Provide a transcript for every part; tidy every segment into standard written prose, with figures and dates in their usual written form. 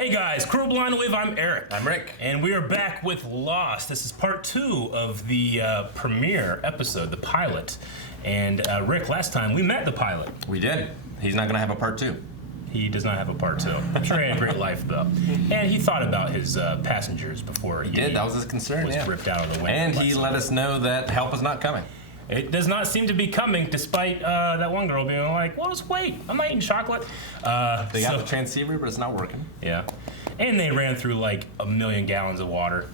Hey guys, Crew Blind Wave, I'm Eric. I'm Rick. And we are back with Lost. This is part 2 of the premiere episode, the pilot. And Rick, last time we met the pilot. We did. He's not going to have a part 2. He does not have a part 2. I'm sure he had a great life though. And he thought about his passengers before he did. That was his concern, was ripped out of the window. And he let us know that help is not coming. It does not seem to be coming, despite that one girl being like, well, just wait, I'm not eating chocolate. They got the transceiver, but it's not working. Yeah. And they ran through like 1 million gallons of water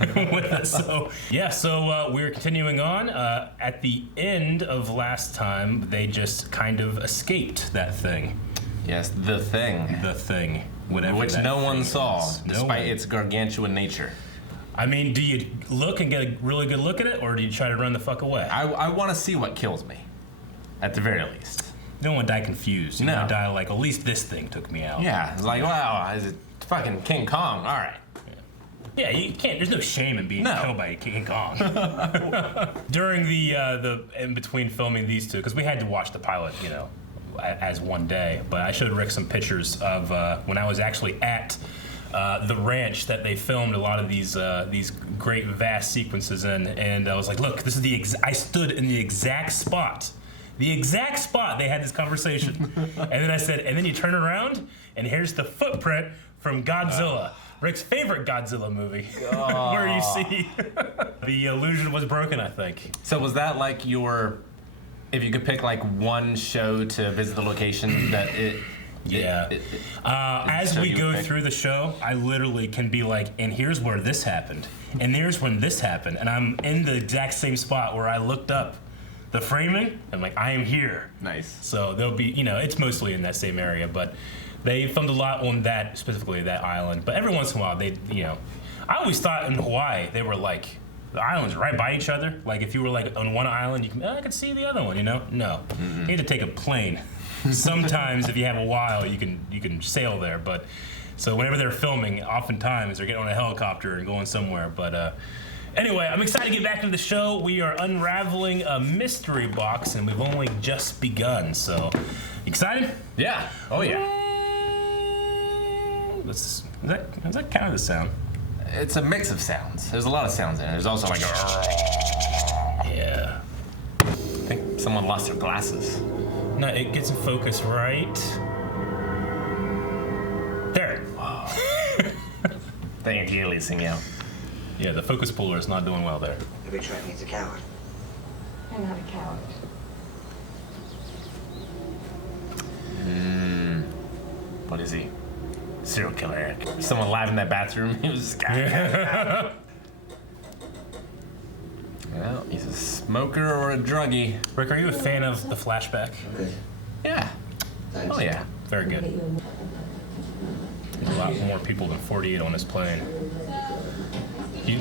with us. So, yeah, so we're continuing on. At the end of last time, they just kind of escaped that thing. Yes, the thing. The thing. Whatever Which no one saw, despite its its gargantuan nature. I mean, do you look and get a really good look at it, or do you try to run the fuck away? I want to see what kills me, at the very least. You don't want to die confused. You want to die like, at least this thing took me out. Yeah, it's like, wow, is it fucking King Kong? All right. Yeah, you can't. There's no shame in being killed by King Kong. During the in between filming these two, because we had to watch the pilot, you know, as one day. But I showed Rick some pictures of when I was actually at the ranch that they filmed a lot of these great vast sequences in, and I was like, look, this is I stood in the exact spot. The exact spot they had this conversation. And then I said, and then you turn around, and here's the footprint from Godzilla. Rick's favorite Godzilla movie, where you see the illusion was broken, I think. So was that like your, if you could pick like one show to visit the location that it... Yeah. As we go through the show, I literally can be like, and here's where this happened, and here's when this happened, and I'm in the exact same spot where I looked up the framing. I'm like, I am here. Nice. So there'll be, you know, it's mostly in that same area, but they filmed a lot on that, specifically that island. But every once in a while, they, you know, I always thought in Hawaii, they were like, the islands right by each other. Like if you were like on one island, you can, I could see the other one, you know? No. Mm-hmm. You need to take a plane. Sometimes if you have a while, you can sail there. But so whenever they're filming, oftentimes they're getting on a helicopter and going somewhere. But anyway, I'm excited to get back into the show. We are unraveling a mystery box, and we've only just begun. So excited? Yeah. Oh yeah. Is that kind of the sound? It's a mix of sounds. There's a lot of sounds in it. There's also like a... Yeah. I think someone lost their glasses. No, it gets in focus right there. Wow. The anti-aliasing out. Yeah, the focus puller is not doing well there. Every track needs a coward. I'm not a coward. What is he? Serial killer, Eric. Someone live in that bathroom. He was just... Well, he's a smoker or a druggie. Rick, are you a fan of the flashback? Good. Yeah. Thanks. Oh yeah. Very good. There's a lot more people than 48 on this plane.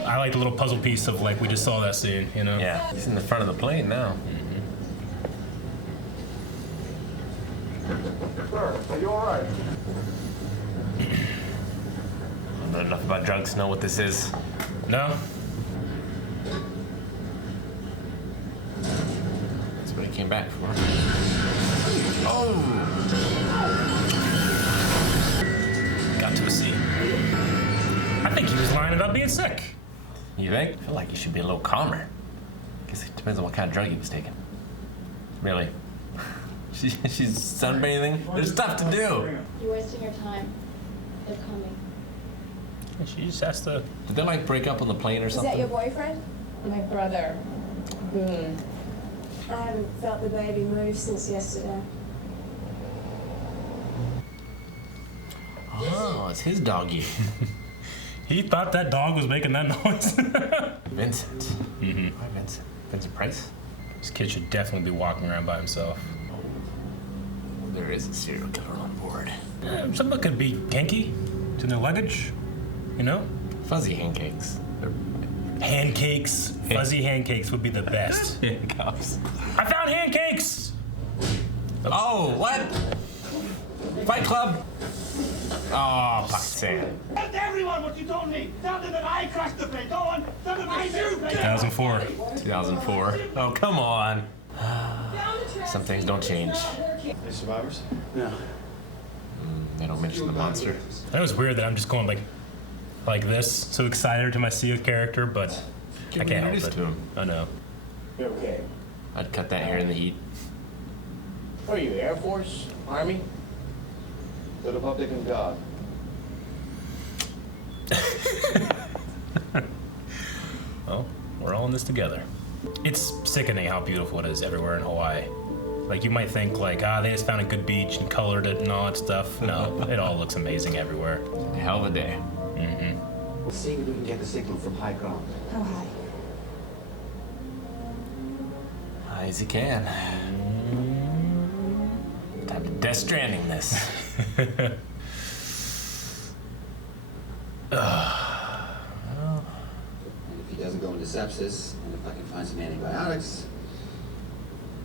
I like the little puzzle piece of like, we just saw that scene, you know? Yeah. He's in the front of the plane now. Sir, are you all right? I don't know enough about drugs to know what this is. No? That's what he came back for. Oh! Got to a scene. I think he was lying about being sick. You think? I feel like he should be a little calmer. Guess it depends on what kind of drug he was taking. Really? She's sunbathing? There's stuff to do. You're wasting your time. They're coming. She just has to... Did they like break up on the plane or something? Is that your boyfriend? My brother, Boone. I haven't felt the baby move since yesterday. Oh, it's his doggy. He thought that dog was making that noise. Vincent. Mm-hmm. Hi, Vincent. Vincent Price? This kid should definitely be walking around by himself. There is a serial killer on board. Someone could be kinky. It's in their luggage, you know? Fuzzy handcakes. Pancakes. Fuzzy pancakes would be the best. Handcuffs. I found pancakes! Oh, what? Fight Club? Oh, fuck sand. Tell everyone what you told me. Tell them that I crashed the plane. Go on. Tell them I did. 2004. 2004. Oh, come on. Some things don't change. Any survivors? No. They don't mention the monster. That was weird that I'm just going like this, so excited to my Sia character, but I can't help it. To him. I know. You're okay. I'd cut that hair in the heat. Are you Air Force? Army? The Republican Guard. Well, we're all in this together. It's sickening how beautiful it is everywhere in Hawaii. Like, you might think, like, they just found a good beach and colored it and all that stuff. No, it all looks amazing everywhere. A hell of a day. Mm-hmm. We'll see if we can get the signal from high ground. How high? High as you can. Time to Death Stranding this. And if he doesn't go into sepsis, and if I can find some antibiotics,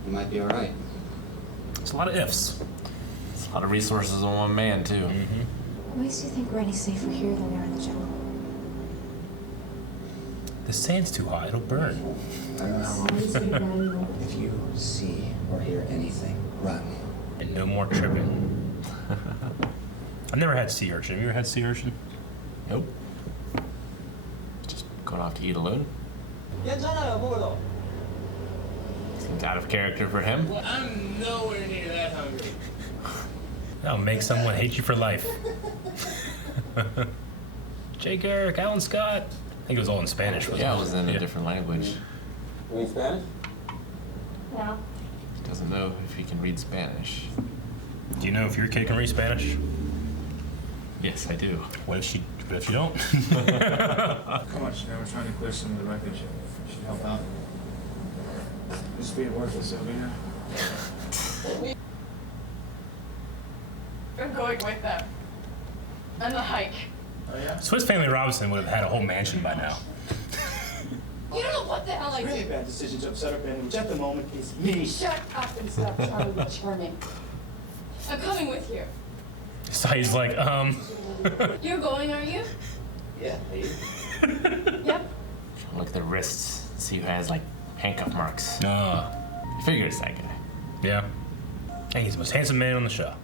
he might be all right. It's a lot of ifs. It's a lot of resources on one man, too. Mm-hmm. What makes you think we're any safer here than we are in the jungle? The sand's too hot, it'll burn. I don't know how long. If you see or hear anything, run. And no more tripping. I've never had sea urchin. Have you ever had sea urchin? Nope. Just going off to eat alone. Seems out of character for him. Well, I'm nowhere near that hungry. That'll make someone hate you for life. Jake Eric, Alan Scott. I think it was all in Spanish, wasn't Yeah, it? it was in a different language. Read Spanish? No. He doesn't know if he can read Spanish. Do you know if your kid can read Spanish? Yes, I do. What if you don't? Come on, Chanel, we're trying to clear some of the wreckage. Should help out. Just being worthless, Sylvia. I'm going with them. On the hike. Oh, yeah? Swiss Family Robinson would have had a whole mansion by now. You don't know what the hell I Really did. bad decision to upset our family, which at the moment is me. Shut up and stop trying to be charming. I'm coming with you. So he's like, You're going, are you? Yeah, please. Yep. Look at the wrists. See who has, like, handcuff marks. nah. You figure it's that guy. Yeah. Hey, he's the most handsome man on the show.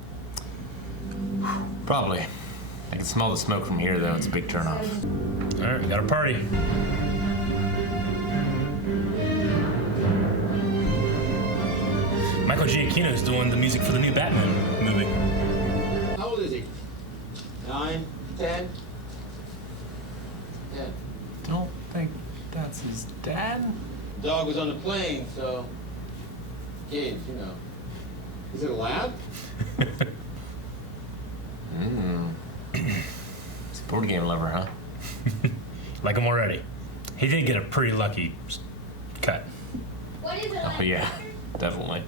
Probably. I can smell the smoke from here, though. It's a big turnoff. All right, we got a party. Michael Giacchino's doing the music for the new Batman movie. How old is he? 9, 10? 10. Don't think that's his dad. Dog was on the plane, so kids, you know. Is it a lab? He's a board game lover, huh? Like him already. He did get a pretty lucky cut. What is it Oh, yeah. Definitely.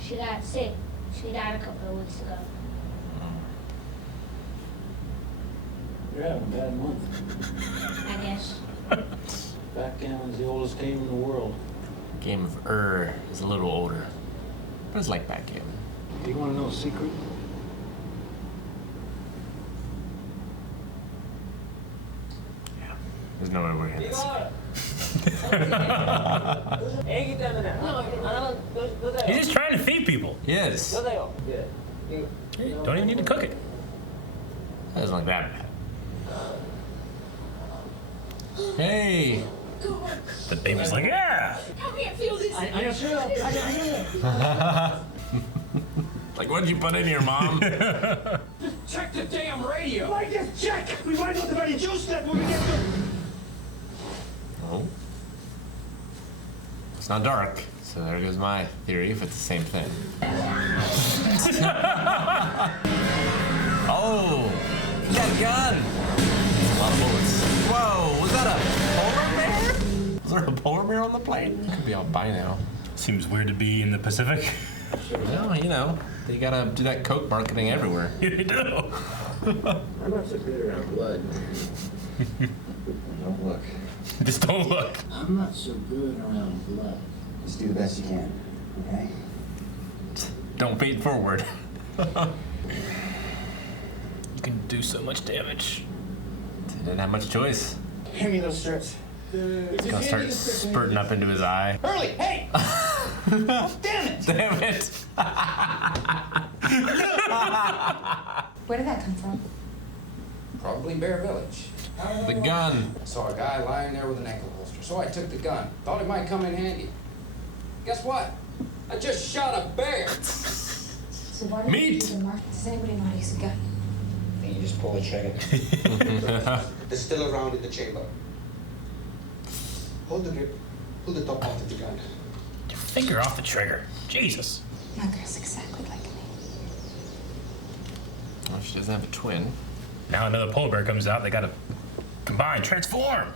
She got sick. She died a couple of weeks ago. You're having a bad month. I guess. Backgammon's the oldest game in the world. Game of is a little older. But it's like backgammon. Do you want to know a secret? Yeah. There's no way we're gonna this. He's just trying to feed people. Yes. Hey, don't even need to cook it. That doesn't look that bad. Hey! The baby's like, yeah! I can't feel this. Like, what did you put in here, Mom? Check the damn radio! Like this, check! We might not have any juice left when we get to... Oh. It's not dark, so there goes my theory if it's the same thing. Oh! He got a gun! That's a lot of bullets. Whoa! Was that a polar bear? Was there a polar bear on the plane? Could be albino. Seems weird to be in the Pacific. Well, you know, they gotta do that Coke marketing everywhere. They do. I'm not so good around blood. Don't look. Just don't look. I'm not so good around blood. Just do the best you can, okay? Don't fade forward. You can do so much damage. Didn't have much choice. Hand me those strips. It's gonna start spurting up into his eye. Hurley, hey! Damn it! Damn it! Where did that come from? Probably Bear Village. The gun. I saw a guy lying there with an ankle holster, so I took the gun. Thought it might come in handy. Guess what? I just shot a bear. So why did Meat. you do the mark? Does anybody know how to use a gun? I think you just pull the trigger. They're still around in the chamber. Hold the grip. Pull the top off of the gun. Your finger off the trigger. Jesus. My girl's exactly like me. Well, she doesn't have a twin. Now another polar bear comes out. They gotta combine, transform.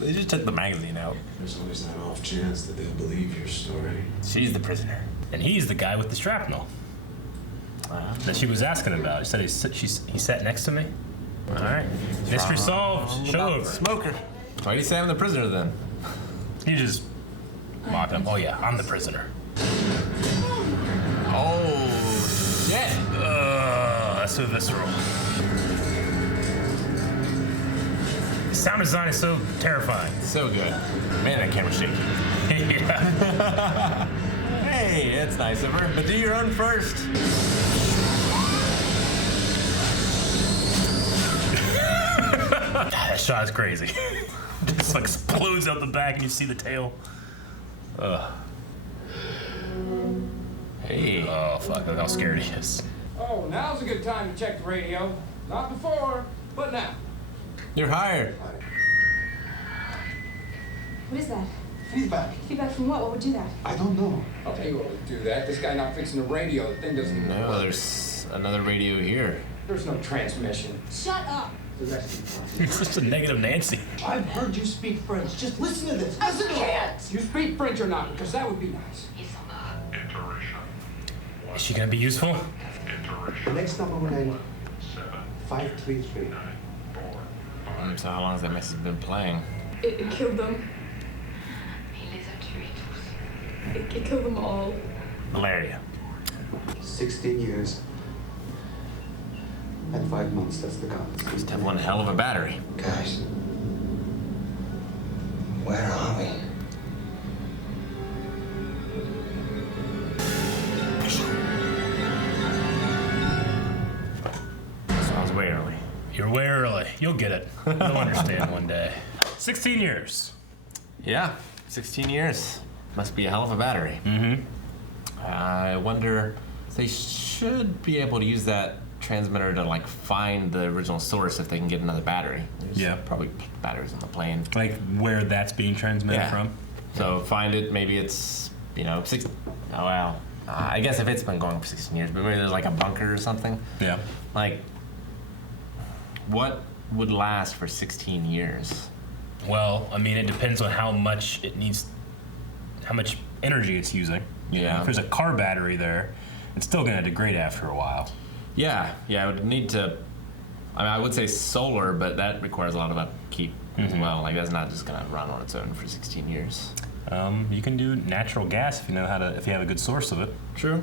They just took the magazine out. There's always that off chance that they'll believe your story. She's the prisoner. And he's the guy with the shrapnel that she was asking about. He said he sat next to me. All right. Mystery solved. Show over. Smoker. Why do you say I'm the prisoner then? You just mock him. Oh yeah, I'm the prisoner. Oh, shit. That's so visceral. The sound design is so terrifying. So good. Man, that camera's shaky. Yeah. Hey, that's nice of her. But do your own first. That shot is crazy. Just like explodes out the back and you see the tail. Ugh. Hey. Oh, fuck. Look how scared he is. Oh, now's a good time to check the radio. Not before, but now. You're hired. What is that? Feedback. Feedback from what? What would do that? I don't know. I'll tell you what would do that. This guy not fixing the radio. The thing doesn't even No, work. there's another radio here. There's no transmission. Shut up. The rest of It's just a negative Nancy. I've heard you speak French. Just listen to this. Listen to it. Can't. You speak French or not? Because that would be nice. Is she gonna be useful? The next number will end 533. So how long has that message been playing? It killed them. It killed them all. Malaria. 16 years and 5 months. That's the count. Must have one hell of a battery. Guys, where are we? So I was way early. You're way early. You'll get it. You'll understand one day. 16 years. Yeah, 16 years. Must be a hell of a battery. Mm-hmm. I wonder, they should be able to use that transmitter to like find the original source if they can get another battery. There's Yeah. probably batteries in the plane. Like where that's being transmitted Yeah. from? So find it, maybe it's, oh well. I guess if it's been going for 16 years, but maybe there's like a bunker or something. Yeah. Like, what would last for 16 years? Well, I mean, it depends on how much it needs, how much energy it's using. Yeah. If there's a car battery there, it's still gonna degrade after a while. Yeah, it would need to, I would say solar, but that requires a lot of upkeep as well. Like, that's not just gonna run on its own for 16 years. You can do natural gas if you know how to, if you have a good source of it. True.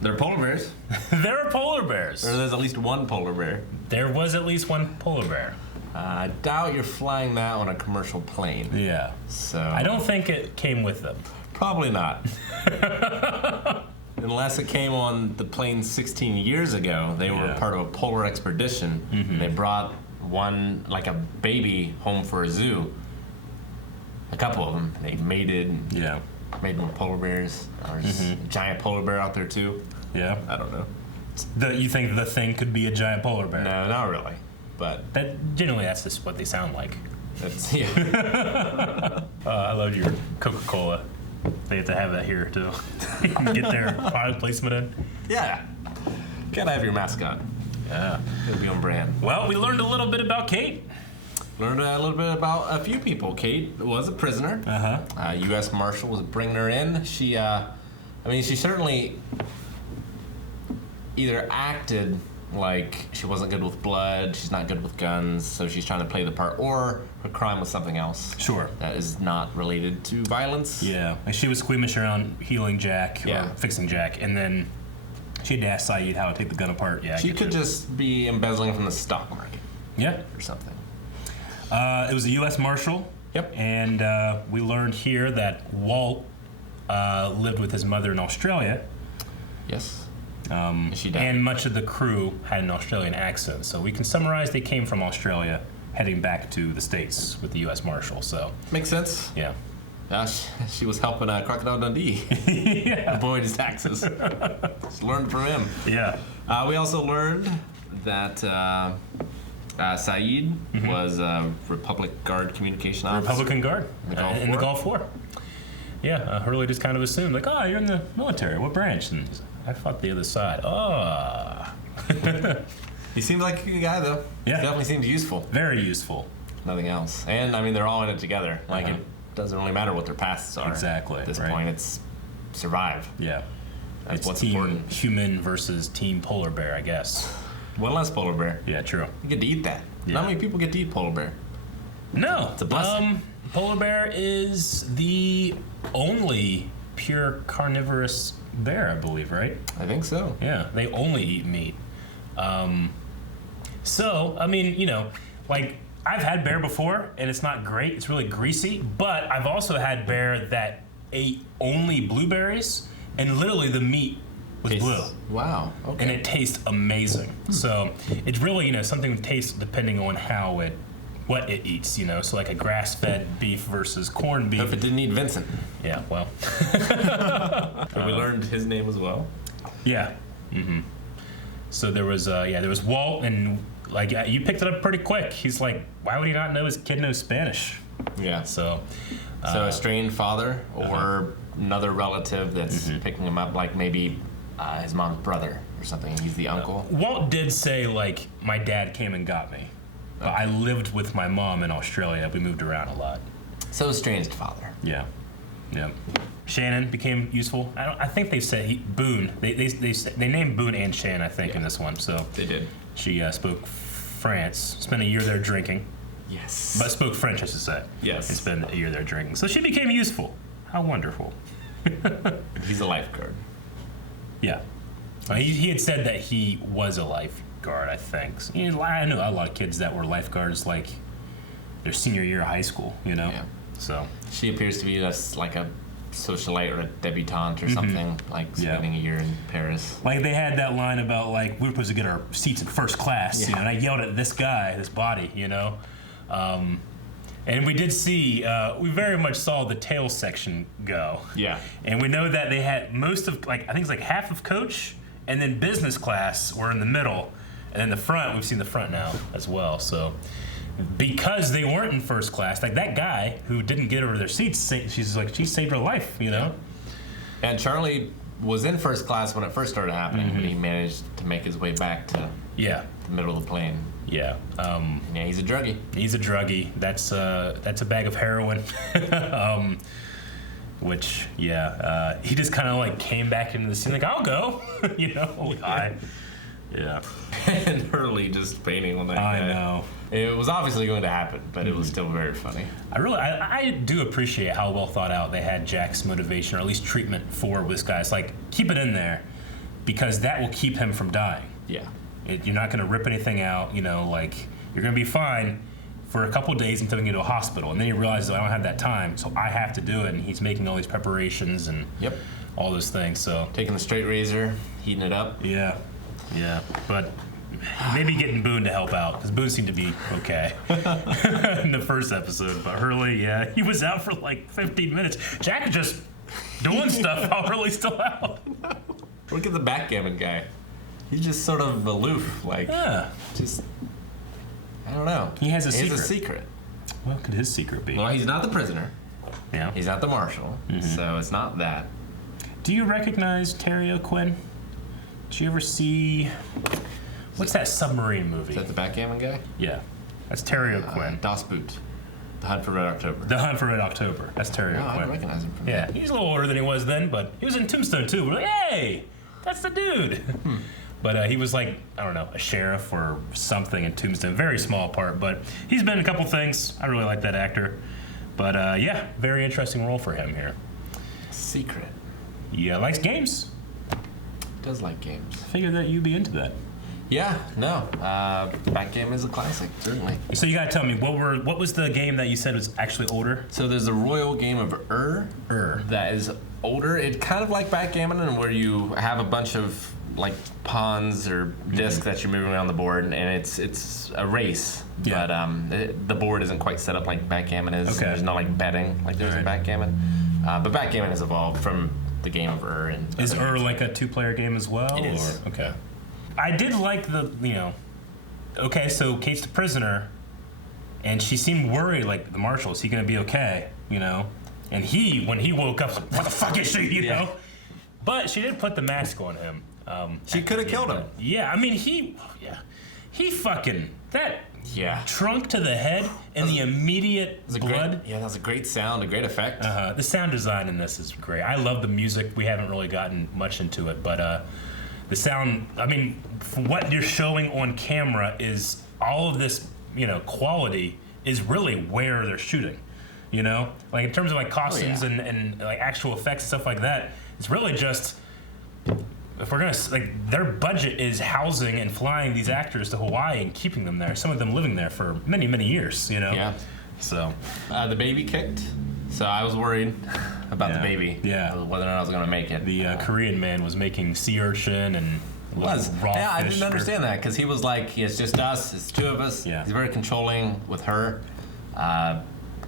They're polar bears. There are polar bears. Or there's at least one polar bear. There was at least one polar bear. I doubt you're flying that on a commercial plane. Yeah. So I don't think it came with them. Probably not. Unless it came on the plane 16 years ago. They were part of a polar expedition. Mm-hmm. They brought one, like a baby, home for a zoo. A couple of them. They mated. Yeah. Made with polar bears. There's a giant polar bear out there too. Yeah. I don't know. You think the thing could be a giant polar bear? No, not really. But generally that's just what they sound like. That's yeah. I love your Coca-Cola. They have to have that here too. You can get their product placement in. Yeah. Gotta have your mascot. Yeah. Gotta be on brand. Well, we learned a little bit about Kate. Learned a little bit about a few people. Kate was a prisoner. U.S. Marshal was bringing her in. She, she certainly either acted like she wasn't good with blood, she's not good with guns, so she's trying to play the part, or her crime was something else. Sure. That is not related to violence. Yeah. Like she was squeamish around healing Jack or fixing Jack, and then she had to ask Saeed how to take the gun apart. Yeah. She could just be embezzling from the stock market. Yeah. Or something. It was a U.S. Marshal. Yep. And we learned here that Walt lived with his mother in Australia. Yes. And much of the crew had an Australian accent. So we can summarize they came from Australia, heading back to the States with the U.S. Marshal. So makes sense. Yeah. She was helping Crocodile Dundee avoid his taxes. Just learned from him. Yeah. We also learned that Saeed was a Republic Guard communication officer. Republican Guard in the Gulf War. Yeah, Hurley just kind of assumed, like, oh, you're in the military. What branch? And I fought the other side. Oh. He seemed like a good guy, though. Yeah. He definitely seemed useful. Very useful. Nothing else. And, I mean, they're all in it together. Like, it doesn't really matter what their pasts are. Exactly. At this point, it's survive. Yeah. That's It's what's team important. human versus team polar bear, I guess. One less polar bear. Yeah, true. You get to eat that. Yeah. Not many people get to eat polar bear. No. It's a blessing. Polar bear is the only pure carnivorous bear, I believe, right? I think so. Yeah, they only eat meat. So, I mean, you know, like, I've had bear before, and it's not great. It's really greasy. But I've also had bear that ate only blueberries, and literally the meat was blue. Wow. Okay. And it tastes amazing. So it's really, you know, something tastes depending on what it eats, you know. So like a grass-fed beef versus corned beef. If it didn't eat Vincent. Yeah, well. We learned his name as well. Yeah. Mm-hmm. So there was Walt, and like you picked it up pretty quick. He's like, why would he not know his kid knows Spanish? Yeah. So a strained father or another relative that's picking him up, like maybe his mom's brother or something. He's the uncle. Walt did say, like, my dad came and got me. But I lived with my mom in Australia. We moved around a lot. So estranged father. Yeah. Yeah. Shannon became useful. I think they said Boone. They named Boone and Shannon, I think, in this one. So they did. She spoke France, spent a year there drinking. Yes. But spoke French, I should say. Yes. And spent a year there drinking. So she became useful. How wonderful. He's a lifeguard. Yeah. He had said that he was a lifeguard, I think. So, you know, I know a lot of kids that were lifeguards, like, their senior year of high school, you know? Yeah. So. She appears to be just like a socialite or a debutante or something, like spending a year in Paris. Like, they had that line about, like, we were supposed to get our seats in first class, you know, and I yelled at this guy, this body, you know? And we did see, we very much saw the tail section go. Yeah. And we know that they had most of, like, I think it's like half of coach, and then business class were in the middle. And then the front, we've seen the front now as well. So, because they weren't in first class, like that guy who didn't get over their seats, she's like, she saved her life, you know? Yeah. And Charlie was in first class when it first started happening, but he managed to make his way back to the middle of the plane. Yeah. Yeah, he's a druggie. He's a druggie. That's a bag of heroin. Which, he just kind of like came back into the scene, like, I'll go, you know. Yeah. And Hurley just painting on that guy. I know. It was obviously going to happen, but it was still very funny. I do appreciate how well thought out they had Jack's motivation, or at least treatment for this guy. It's like, keep it in there, because that will keep him from dying. Yeah. You're not going to rip anything out, you know, like, you're going to be fine for a couple of days until we get to a hospital. And then he realizes, I don't have that time, so I have to do it. And he's making all these preparations and all those things. So taking the straight razor, heating it up. Yeah. But maybe getting Boone to help out, because Boone seemed to be okay in the first episode. But Hurley, he was out for like 15 minutes. Jack is just doing stuff while Hurley's still out. Look at the backgammon guy. He's just sort of aloof, like, just, I don't know. He has a secret. He has a secret. What could his secret be? Well, he's not the prisoner. Yeah. He's not the marshal, so it's not that. Do you recognize Terry OQuinn? Did you ever see, what's that submarine movie? Is that the backgammon guy? Yeah. That's Terry OQuinn. Das Boot. The Hunt for Red October. The Hunt for Red October. That's Terry OQuinn. I recognize him from that. that. He's a little older than he was then, but he was in Tombstone too. We're like, hey, that's the dude. But he was like, I don't know, a sheriff or something in Tombstone. Very small part, but he's been in a couple things. I really like that actor. But very interesting role for him here. Secret. Yeah, likes games. Does like games. I figured that you'd be into that. Yeah, no. Backgammon is a classic, certainly. So you gotta tell me, what was the game that you said was actually older? So there's a royal game of That is older. It's kind of like backgammon, and where you have a bunch of like pawns or discs that you're moving around the board, and it's a race. Yeah. But the board isn't quite set up like backgammon is. Okay. There's no like betting like there's in backgammon. But backgammon has evolved from the game of Ur. And is Ur like a 2-player game as well? It is. Or? Okay. I did like okay, so Kate's the prisoner, and she seemed worried, like, the marshal, is he going to be okay, And when he woke up, was like, what the fuck is she, you know? But she did put the mask on him. She could have killed him. Yeah, I mean, he fucking, trunk to the head and the immediate blood. That was a great sound, a great effect. The sound design in this is great. I love the music. We haven't really gotten much into it, but the sound, I mean, from what you're showing on camera is all of this, quality is really where they're shooting, Like in terms of like costumes and like actual effects and stuff like that, it's really just, if we're gonna, like, their budget is housing and flying these actors to Hawaii and keeping them there, some of them living there for many, many years, Yeah. So. The baby kicked, so I was worried about the baby. Yeah. Whether or not I was gonna make it. The Korean man was making sea urchin and raw fish. I didn't understand that, because he was like, it's just us, it's 2 of us. Yeah. He's very controlling with her,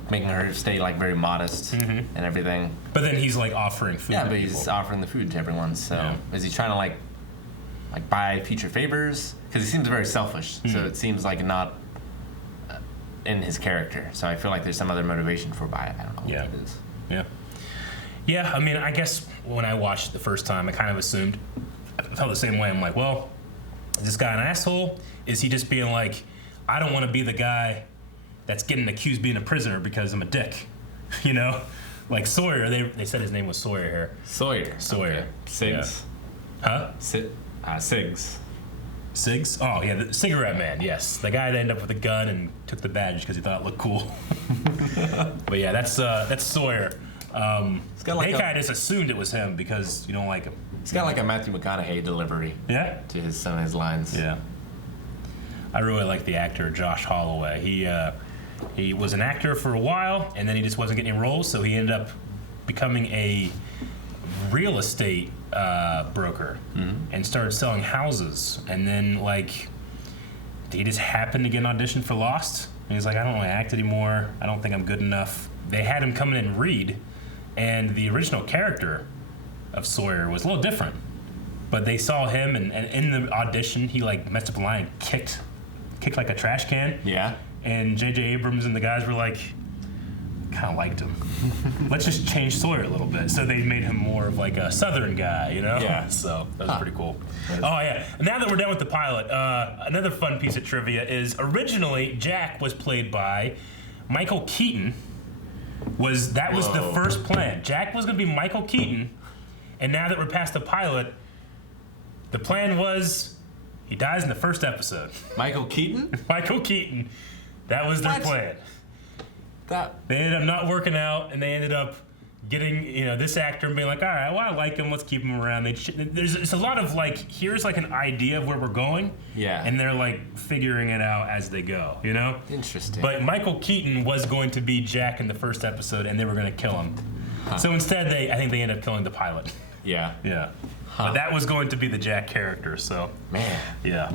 making her stay like very modest and everything. But then he's like offering food. Yeah, to but people. he's offering the food to everyone. So is he trying to like buy future favors? Because he seems very selfish. So it seems like not in his character. So I feel like there's some other motivation for buy it. I don't know what it is. Yeah. Yeah, I mean, I guess when I watched it the first time, I kind of assumed, I felt the same way. I'm like, well, is this guy an asshole? Is he just being like, I don't want to be the guy that's getting accused of being a prisoner because I'm a dick, Like Sawyer, they said his name was Sawyer here. Sawyer. Okay. Sigs. Yeah. Huh? Sigs. Sigs? Oh, yeah, the cigarette man, yes. The guy that ended up with a gun and took the badge because he thought it looked cool. But yeah, that's Sawyer. They kind of just assumed it was him because you don't like him. He's got like a Matthew McConaughey delivery. Yeah? To some of his lines. Yeah. I really like the actor Josh Holloway. He was an actor for a while, and then he just wasn't getting any roles, so he ended up becoming a real estate broker and started selling houses. And then, like, he just happened to get an audition for Lost, and he's like, I don't want to act anymore. I don't think I'm good enough. They had him come in and read, and the original character of Sawyer was a little different. But they saw him, and in the audition, he, like, messed up a line and kicked like a trash can. Yeah. And J.J. Abrams and the guys were like, kind of liked him. Let's just change Sawyer a little bit. So they made him more of like a Southern guy, Yeah. So that was pretty cool. Oh, yeah. Now that we're done with the pilot, another fun piece of trivia is originally Jack was played by Michael Keaton. That was the first plan. Jack was going to be Michael Keaton. And now that we're past the pilot, the plan was he dies in the first episode. Michael Keaton? Michael Keaton. That was their plan. They ended up not working out, and they ended up getting this actor and being like, all right, well, I like him, let's keep him around. It's a lot of like, here's like an idea of where we're going, and they're like figuring it out as they go, Interesting. But Michael Keaton was going to be Jack in the first episode, and they were going to kill him. So instead, I think they ended up killing the pilot. Yeah. But that was going to be the Jack character, so. Man. Yeah.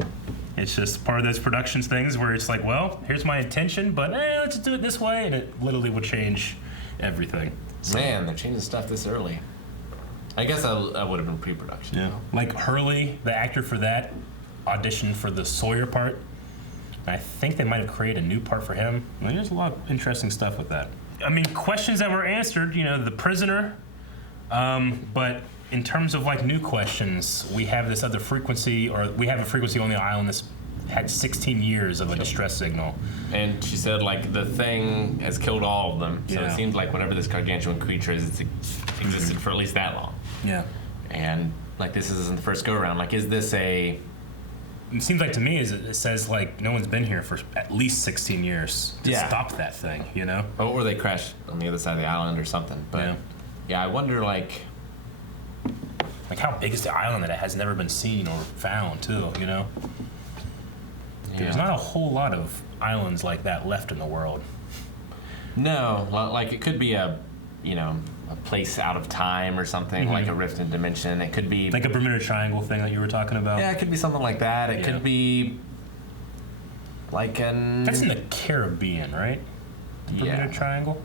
It's just part of those productions things where it's like, well, here's my intention, but let's do it this way, and it literally will change everything. So. Man, they're changing stuff this early. I guess I would have been pre-production. Yeah. Like Hurley, the actor for that, auditioned for the Sawyer part. I think they might have created a new part for him. I mean, there's a lot of interesting stuff with that. I mean, questions that were answered, the prisoner, but in terms of like new questions, we have this other frequency, or we have a frequency on the island that's had 16 years of a distress signal. And she said like the thing has killed all of them. So it seems like whatever this gargantuan creature is, it's existed for at least that long. Yeah. And like this isn't the first go around. Like, is this a? It seems like to me it says like no one's been here for at least 16 years to stop that thing, Or they crashed on the other side of the island or something. But yeah, I wonder like how big is the island that it has never been seen or found too, Yeah. There's not a whole lot of islands like that left in the world. No, like it could be a a place out of time or something, like a rift in dimension. It could be like a Bermuda Triangle thing that you were talking about. Yeah, it could be something like that. It could be like an. That's in the Caribbean, right? The Bermuda Triangle.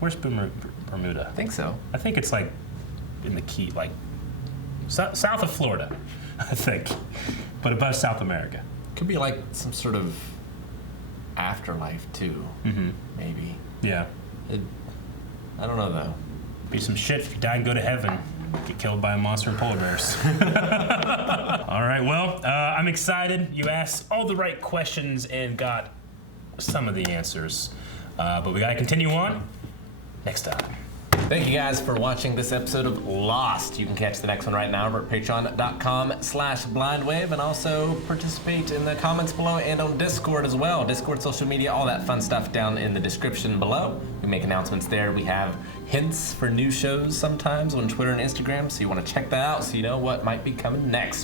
Where's Bermuda? I think so. I think it's like in the Key, like south of Florida, I think, but above South America. Could be like some sort of afterlife too, maybe. Yeah. I don't know though. Be some shit if you die and go to heaven. Get killed by a monster and polar bears. All right, well, I'm excited. You asked all the right questions and got some of the answers. But we gotta continue on next time. Thank you guys for watching this episode of Lost. You can catch the next one right now over at patreon.com/blindwave and also participate in the comments below and on Discord as well. Discord, social media, all that fun stuff down in the description below. We make announcements there. We have hints for new shows sometimes on Twitter and Instagram, so you want to check that out so you know what might be coming next.